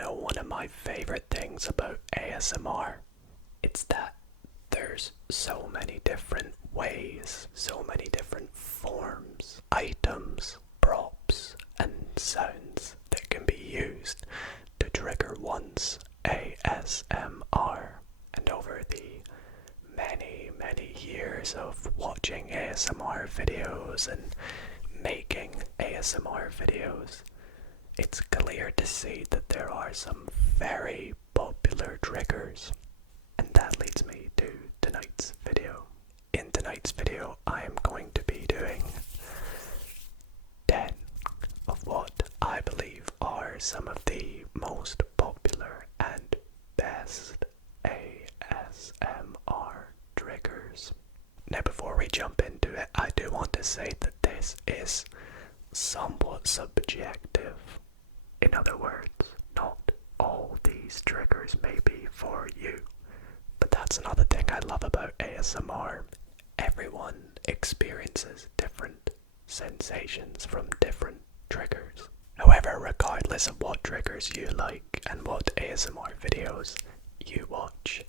know one of my favorite things about ASMR? It's that there's so many different ways, so many different forms, items, props, and sounds that can be used to trigger one's ASMR. And over the many years of watching ASMR videos and making ASMR videos, it's clear to see that there are some very popular triggers. And that leads me to tonight's video. In tonight's video, I am going to be doing 10 of what I believe are some of the most popular and best ASMR triggers. Now, before we jump into it, I do want to say that this is somewhat subjective. In other words, not all these triggers may be for you. But that's another thing I love about ASMR. Everyone experiences different sensations from different triggers. However, regardless of what triggers you like and what ASMR videos you watch,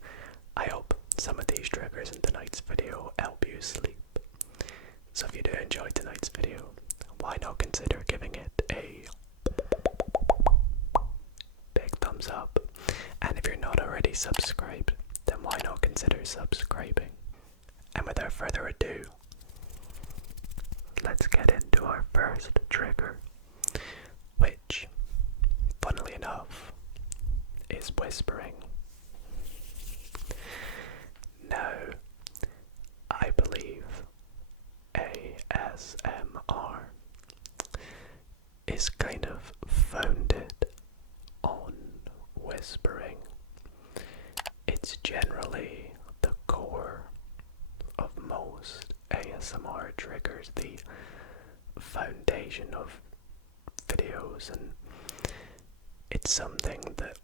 I hope some of these triggers in tonight's video help you sleep. So if you do enjoy tonight's video, why not consider giving it a big thumbs up? And if you're not already subscribed, then why not consider subscribing? And without further ado, let's get into our first trigger, which, funnily enough, is whispering. Now, I believe ASMR is kind of founded on whispering. It's generally the core of most ASMR triggers, the foundation of videos, and it's something that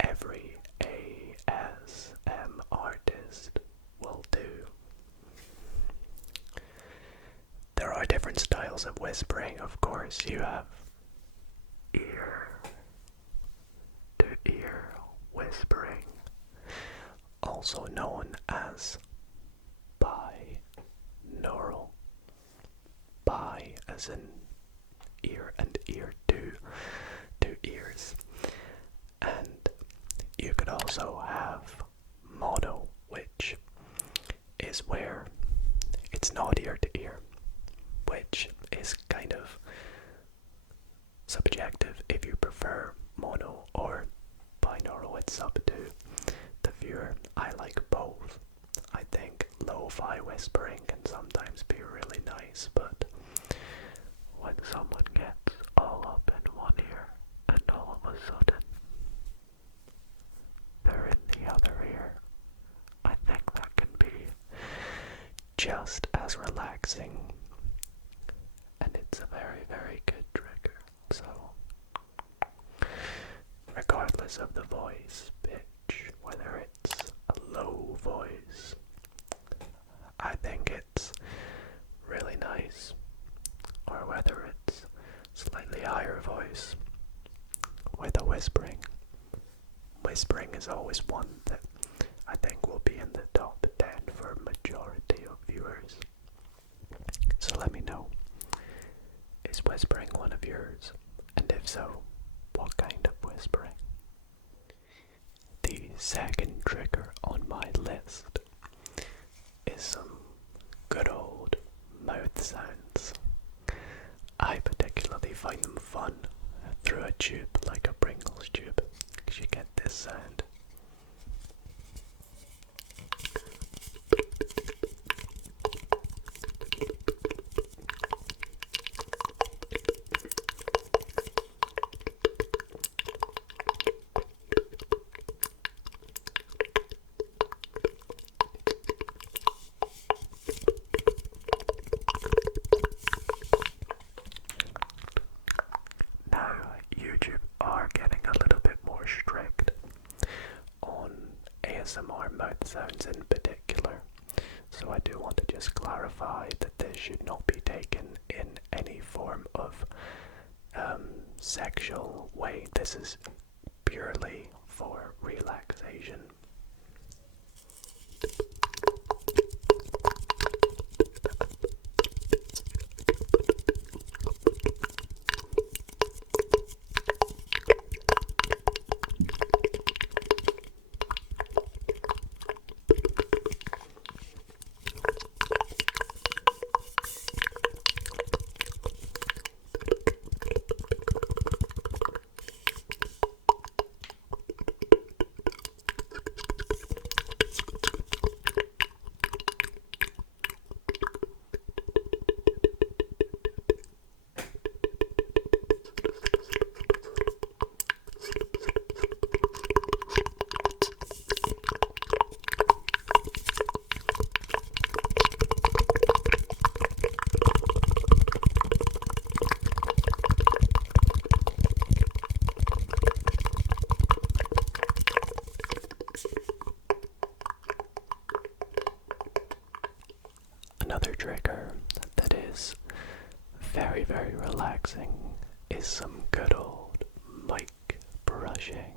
every ASM artist will do. There are different styles of whispering, of course. You have ear to ear whispering, also known as binaural. Bi as in ear and ear, two ears. And you could also have mono, which is where it's not ear to ear, which is kind of subjective if you prefer mono or binaural. It's up to the viewer. I like both. I think lo-fi whispering can sometimes be really nice, but when someone gets all up in one ear and all of a sudden they're in the other ear, I think that can be just as relaxing, and it's a very good trigger. So regardless of the voice pitch, whether it's a low voice, I think it's really nice, or whether it's slightly higher voice with a whispering. Whispering is always one that I think will be in the top 10 for majority of viewers. So let me know, is whispering one of yours? And if so, what kind of whispering? The second trigger on my list is some good old mouth sounds. I particularly find them fun through a tube like a Pringles tube, because you get this sound. YouTube are getting a little bit more strict on ASMR mouth sounds in particular, so I do want to just clarify that this should not be taken in any form of sexual way. This is purely for relaxation. Another trigger that is very, very relaxing is some good old mic brushing.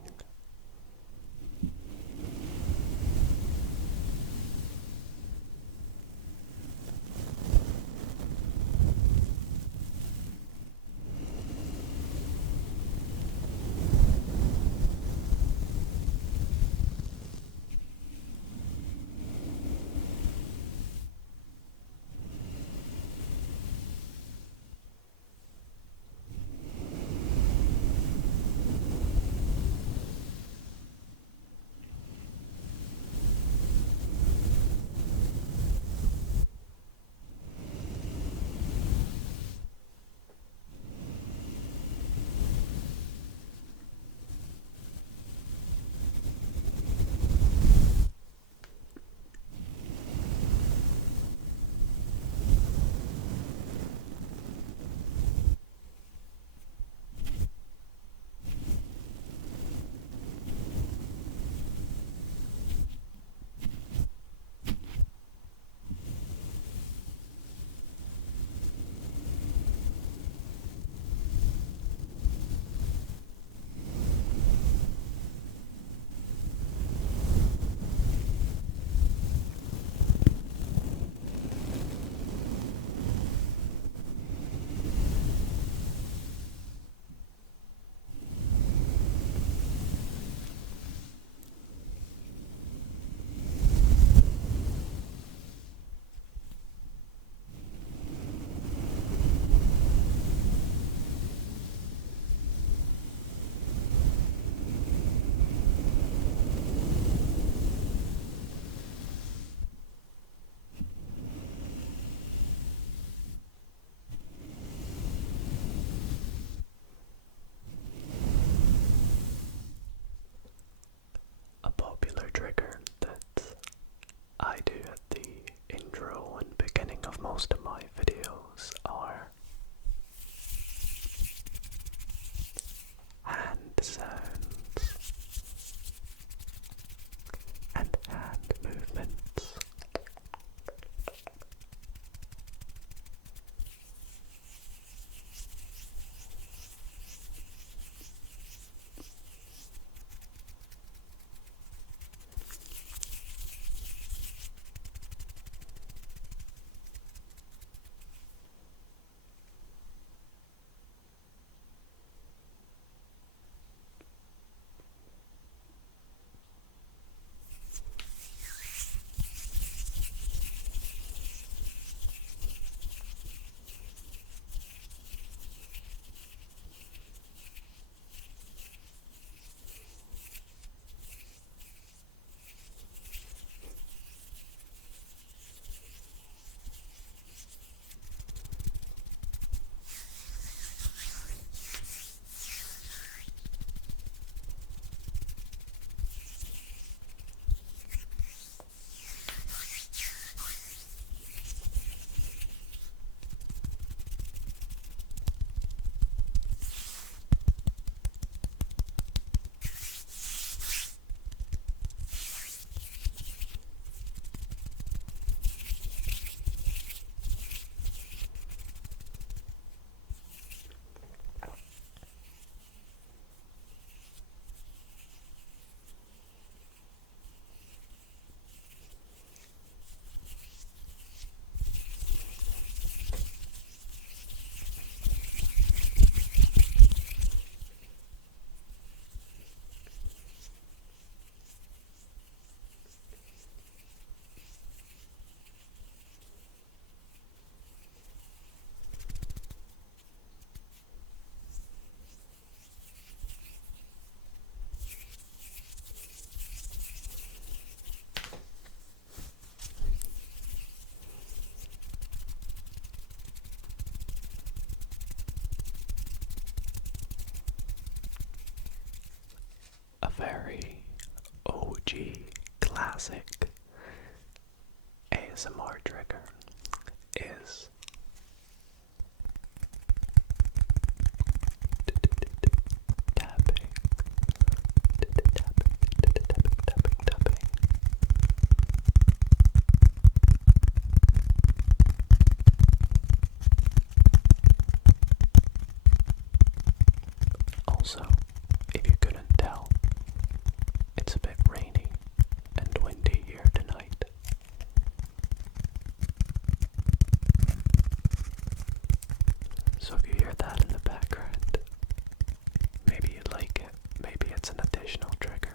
classic ASMR trigger is tapping. Also, if you couldn't tell, it's a bit rainy and windy here tonight. So if you hear that in the background, maybe you like it, maybe it's an additional trigger.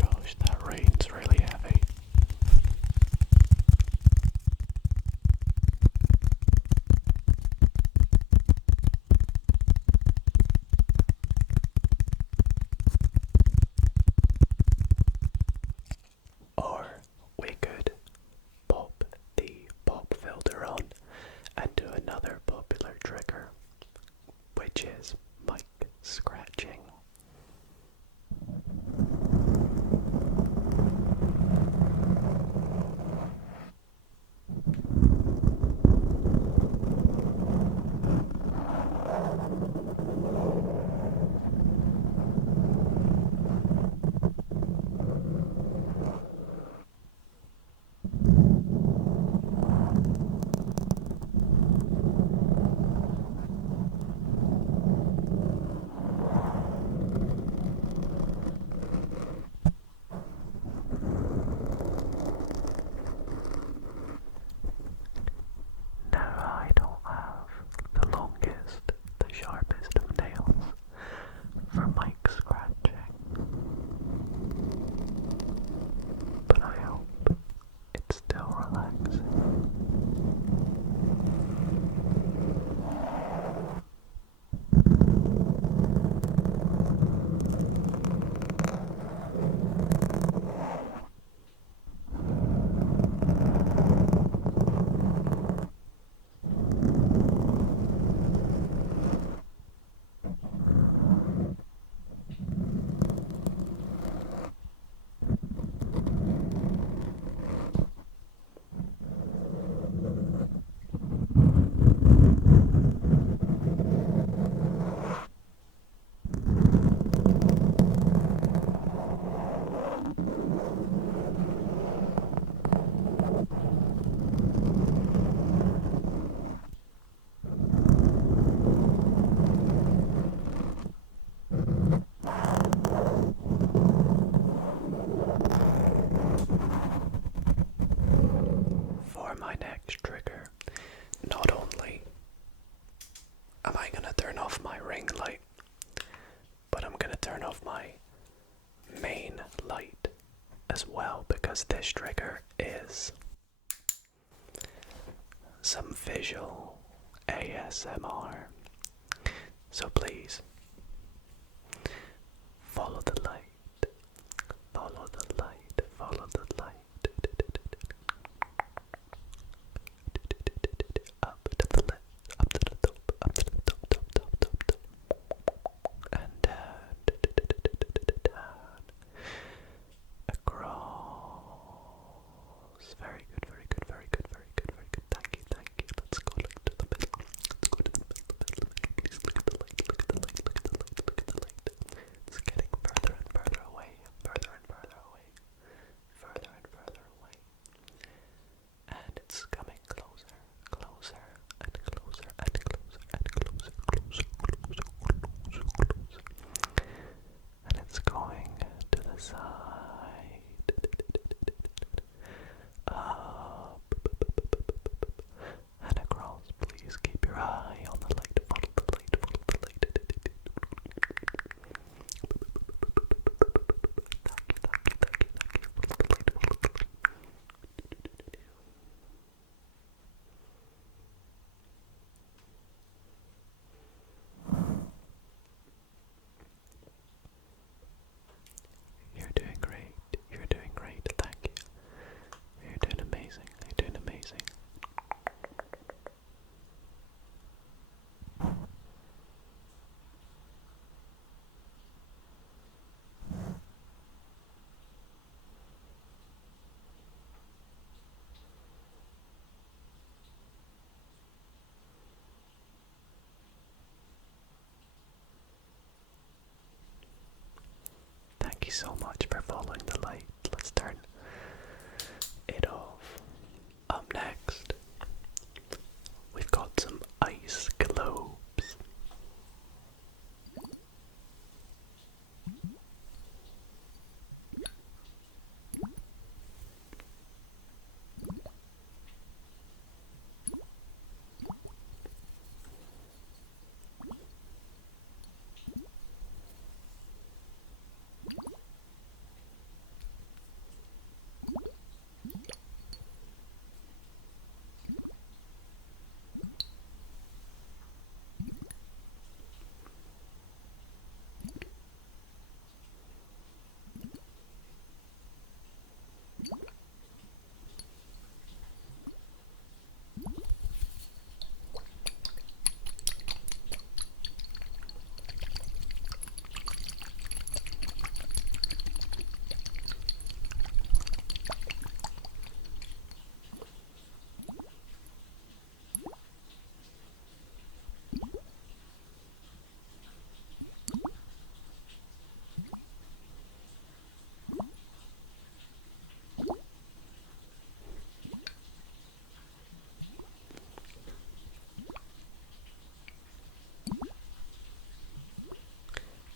Gosh, that rain's really heavy. Or we could pop the pop filter on and do another popular trigger, which is mic scratching. Now I don't have the longest, the sharpest of nails for mic scratching, but I hope it's still relaxing. For my next trigger, not only am I gonna turn off my ring light, but I'm gonna turn off my main light as well, because this trigger is some visual ASMR. So please follow the light, follow the light, follow the light. Up to the left, up to the top, up to the top, top, top, top, top, and down, across. Very good, very good, very good, very good, very good. Thank you, thank you. Let's go look to the middle. Let's go to the middle, the middle, the middle. Please look at the light, look at you so much for following the light. Let's turn it off. Up next, we've got some ice globes.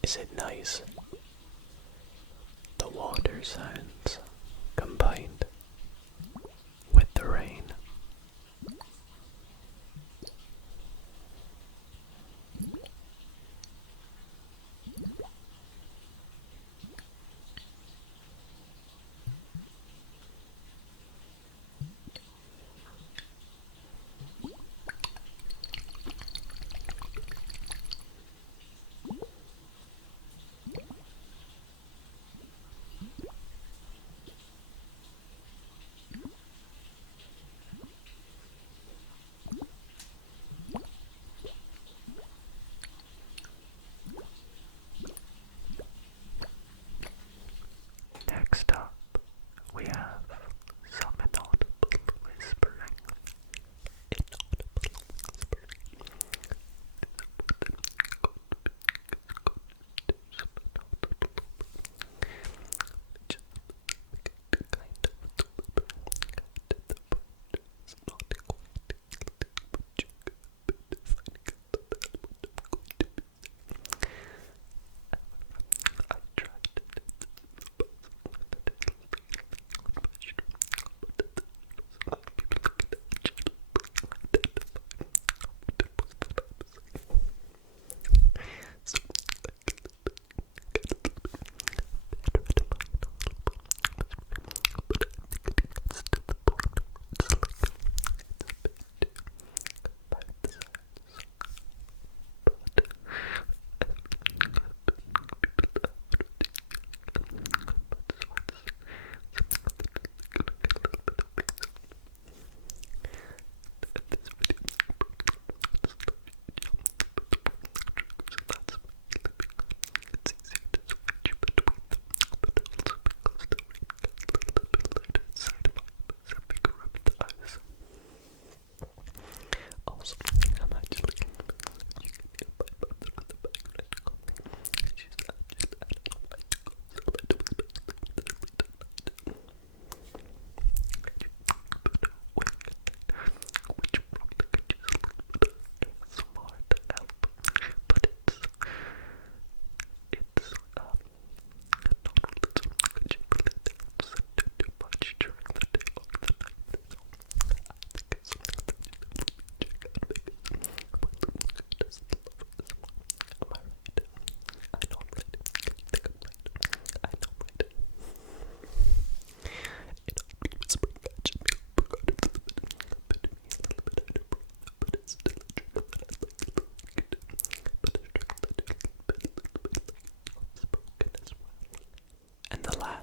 Is it nice? The water sounds combined with the rain. Next up, we have some inaudible whispering.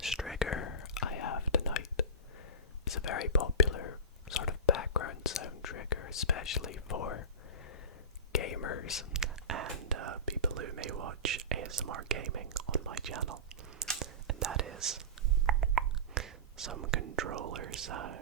Trigger I have tonight is a very popular sort of background sound trigger, especially for gamers and people who may watch ASMR gaming on my channel, and that is some controller sounds.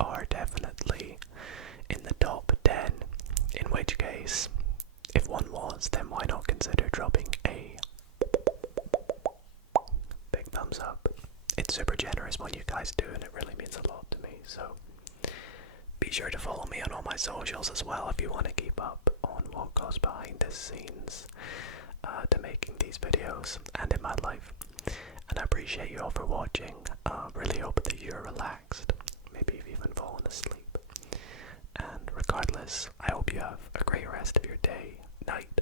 are definitely in the top 10, in which case, if one was, then why not consider dropping a big thumbs up. It's super generous what you guys do, and it really means a lot to me, so be sure to follow me on all my socials as well if you want to keep up on what goes behind the scenes to making these videos and in my life. And I appreciate you all for watching. Really hope that you're relaxed. Maybe you've even fallen asleep. And regardless, I hope you have a great rest of your day, night,